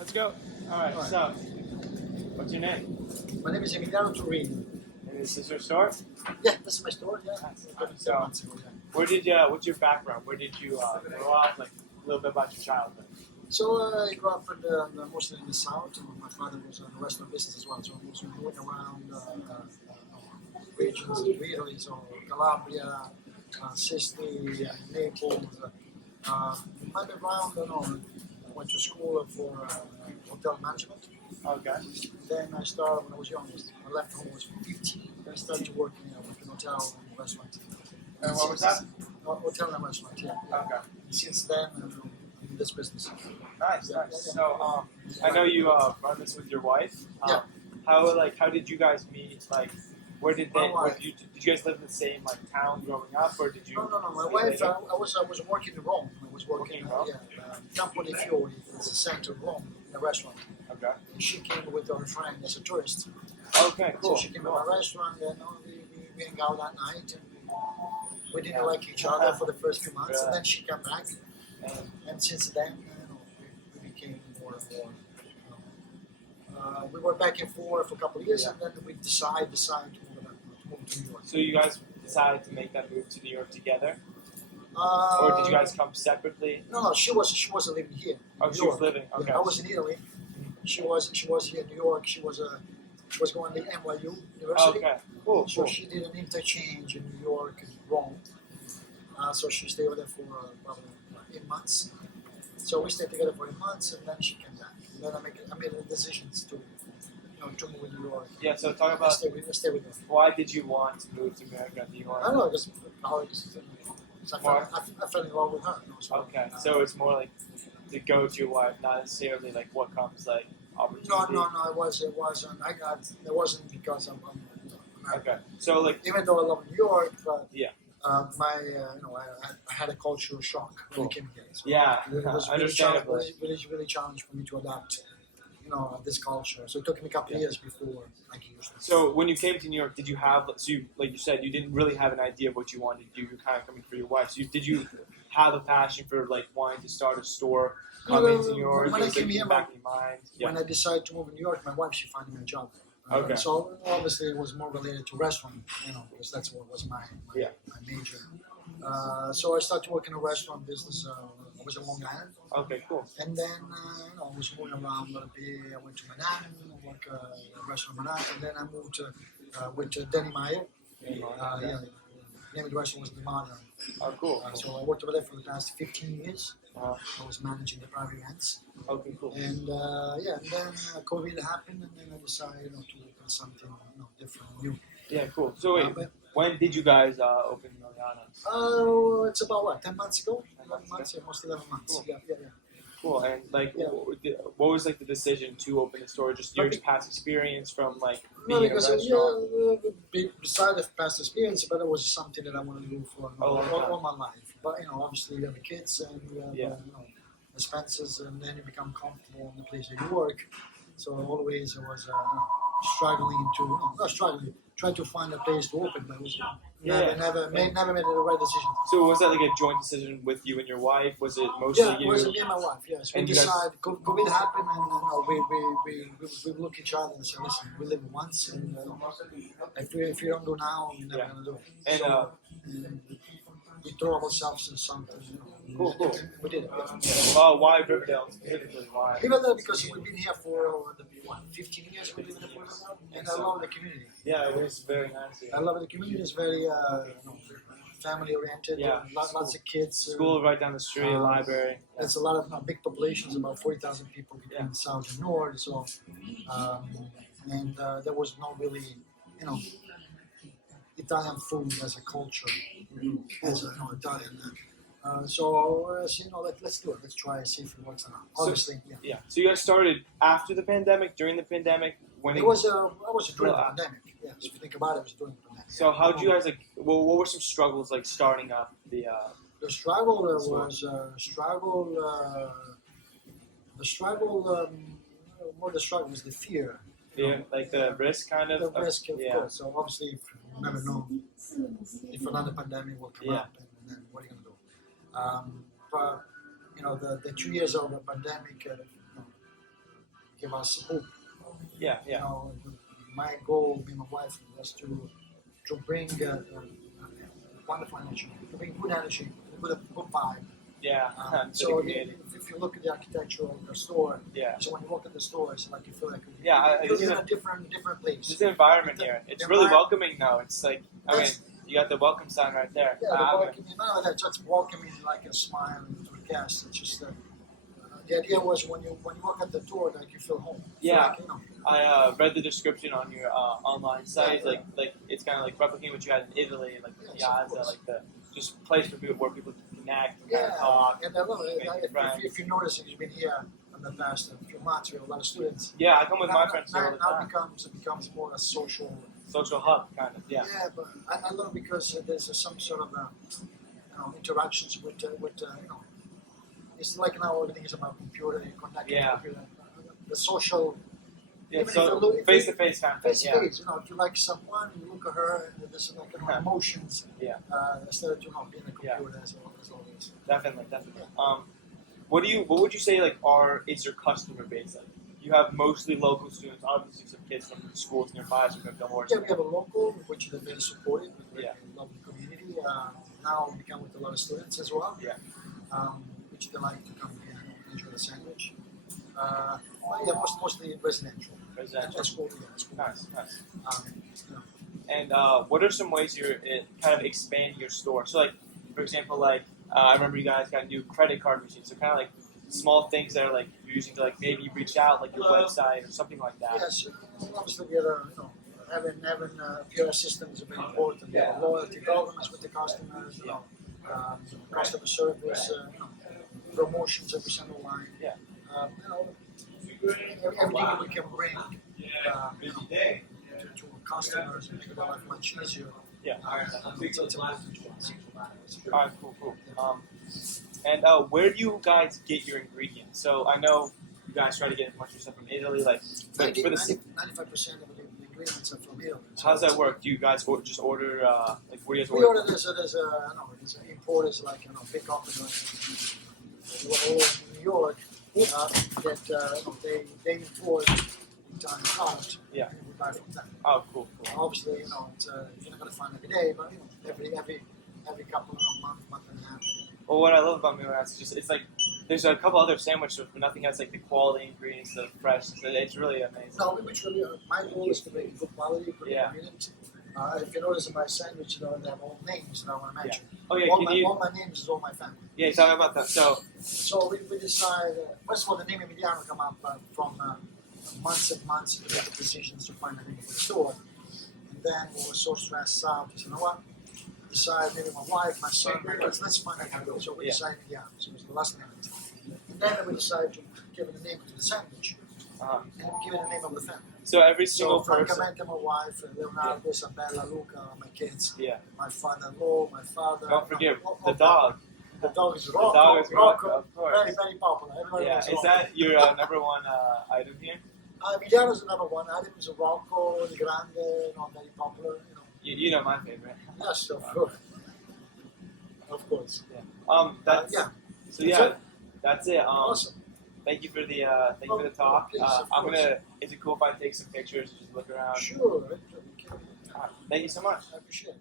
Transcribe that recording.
Let's go. All right. So, what's your name? My name is Emiliano Franca. And this is your store? Yeah, this is my store. Yeah, So, months ago. Yeah. where did you? What's your background? Where did you grow up? Like a little bit about your childhood. So I grew up mostly in the south. My father was in the restaurant business as well, so I was moving around regions of Italy, so Calabria, Sicily, Naples. My background, I went to school for hotel management. Okay. Then I started when I was youngest. I left home when I was 15. I started working in hotel and restaurant. And what was that? Hotel and restaurant, yeah. Okay. Since then, I'm in this business. Nice, nice. So, I know you run this with your wife. Yeah. How did you guys meet? Like, where did they? My wife. Did you guys live in the same town growing up, or did you? No. My wife, I was working in Rome. I was working in Rome? Campo dei Fiori. It's a center of Rome, in a restaurant. Okay. And she came with her friend as a tourist. Okay, cool. So she came to my restaurant, and we hang out that night. And we didn't like each other for the first few months, and then she came back. And since then, we became more and more. We were back and forth for a couple of years, and then we decided to move to New York. So you guys decided to make that move to New York together, or did you guys come separately? No. She wasn't living here. Oh, she was living. Okay. Yeah, I was in Italy. She was here in New York. She was going to NYU University. Okay. Cool. So she did an interchange in New York and Rome. So she stayed with her for probably 8 months. So we stayed together for 8 months, and then she came back. And then I made the decisions to move to New York. Yeah. So talk about stay with her. Why did you want to move to America, New York? I don't know, just I fell in love with her. Okay. So it's more like the go-to wife, not necessarily like what comes like opportunity. No. It wasn't. It wasn't because I'm Okay. So like even though I love New York, but yeah. I had a cultural shock when I came here. So Yeah, it was understandable. really challenging for me to adapt, this culture. So it took me a couple of years before I could use it. So when you came to New York, did you have like you said, you didn't really have an idea of what you wanted to do. You're kind of coming for your wife. So did you have a passion for like wanting to start a store coming to New York? When I came here, back in your mind? When I decided to move to New York, my wife, she found me a job. Okay. So obviously it was more related to restaurant, because that's what was my major. So I started working in a restaurant business. I was in Long Island. Okay, cool. And then I was moving around a little bit. I went to Manhattan, I worked at a restaurant in Manhattan. And then I moved with Danny Meyer. The name of the restaurant was The Modern. Oh, cool. So I worked over there for the past 15 years. Uh-huh. I was managing the private events. Okay, cool. And and then COVID happened, and then I decided to open something different, new. Yeah, cool. So wait, when did you guys open Emiliano's? It's about 10 months ago? 11 months, almost 11 months. Cool. Yeah. Cool. And what was like the decision to open the store? Just your past experience from like being in a restaurant? Besides the past experience, but it was something that I wanted to do for all my life. But obviously you have the kids and you have expenses, and then you become comfortable in the place that you work. So always I was trying to find a place to open, but it was never made the right decision. So was that like a joint decision with you and your wife? Was it mostly you? Yeah, it was me and my wife. Yes, we decided. COVID happened, and we look at each other and say, "Listen, we live once, and if we don't do now, we're never gonna do it." And we throw ourselves in something. Cool. We did it. Why Riverdale specifically? Why? Riverdale because we've been here for 15 years. We live in Riverdale, and I love the community. Yeah, it is very nice. Yeah. I love it. The community is very family oriented. Yeah. Lots of kids. School right down the street, library. It's a lot of big populations, about 40,000 people between south and north. So, there was no really, Italian food as a culture, as Italian. Let's do it. Let's try and see if it works or not. Obviously, yeah. So you guys started after the pandemic, during the pandemic? It was during the pandemic. Yeah, if you think about it was during the pandemic. So how did you guys what were some struggles like starting up the? The struggle more the struggle was the fear. Yeah, like the risk kind of. The risk, of course. So obviously, you never know if another pandemic will come up, and then what are you going to do? But the 2 years of the pandemic, give us hope. Yeah, You yeah, know, my goal with my wife was to bring wonderful energy, to bring good energy, good vibe. yeah. To the So community. if you look at the architecture of the store, Yeah. so when you walk in the store, it's like you feel like Yeah, you're in a different place. There's an environment here. It's really welcoming now. It's like, I mean, That's- you got the welcome sign right there. Yeah, the welcoming, not only that, just welcoming like a smile to a guest. It's just the idea was when you walk at the door, like you feel home. You feel Yeah. like, you know, I read the description on your online site. Yeah. Like it's kind of like replicating what you had in Italy, like the Yes, of piazza, course. like the just place for people where people can connect and kind yeah. of talk. And I love it. Make friends. If you notice, you've been here in the past few months, we have a lot of students. Yeah, I come with my friends here all the Now time. becomes more a social. Social hub, kind of. Yeah. Yeah, but I love it because there's some sort of interactions with you know. It's like now everything is about computer and connecting Yeah. computer. The social. Yeah. Even if So you look- face to face kind of thing. Face to Yeah. face, you know, if you like someone, you look at her, and there's like emotions. Yeah. Instead of being a computer as always. Definitely. What would you say like is your customer base like? You have mostly local students, obviously some kids from schools nearby, so you have the horse. Yeah, we have a local, which is very supportive, Yeah. a lovely community. Now we come with a lot of students as well. Yeah. Which they like to come here and enjoy the sandwich. Mostly residential. Residential. That's cool. Yeah, that's cool. Nice. You know, And what are some ways you're kind of expanding your store? So, like, for example, like I remember you guys got new credit card machines. So, kind of like small things that are like you're using to like maybe reach out, like your website or something like that. yes, obviously we are, having POS systems is very important. We have loyalty programs with the customers. You know, customer service, promotions every single line. Yeah. Everything we can bring to customers and make their life much easier. Yeah. It's important to us. All right, cool. And where do you guys get your ingredients? So I know you guys try to get as much of your stuff from Italy, like but for the 95% of the ingredients are from Italy. how does that work? Do you guys just order like what do you guys We order? order there's importers like big companies like all over New York that they import in time out. Yeah. And we buy from them. Oh, cool. Obviously, it's you're not gonna find every day, but every couple of month and a half. Well, what I love about Milan is just it's like there's a couple other sandwiches, but nothing has like the quality ingredients, the fresh. So it's really amazing. No, which really, my goal is to make good quality, good Yeah. ingredients. If you notice in my sandwich, they have all names that I want to mention. Oh yeah, All my names is all my family. Yeah, tell me about that. So we decide, first of all, the name Emiliano come up from months and months to make decisions to find a name for the store. And then we were so stressed out, we said, you know what? Decide maybe my wife, my son, let's find a name. So we decided Emiliano, so it was the last name. And then we decided to give it a name to the sandwich and give it a name of the family. So every single So person. Francamente, my wife, Leonardo, Isabella, Luca, my kids, Yeah. my father-in-law, my father. Don't forget all the of dog. them. The dog is Rocco. The dog is Rocco, of course. Very, very popular. Everybody Yeah, knows is Rocco. that your number one item here? Emiliano is the number one. Item is Rocco, the Grande, very popular. You know my favorite. Yes, of course. Of course. That's yeah. So yeah, that's it. Awesome. Thank you for the talk. Please, of I'm course. gonna. Is it cool if I take some pictures and just look around? Sure. Thank you so much. I appreciate it.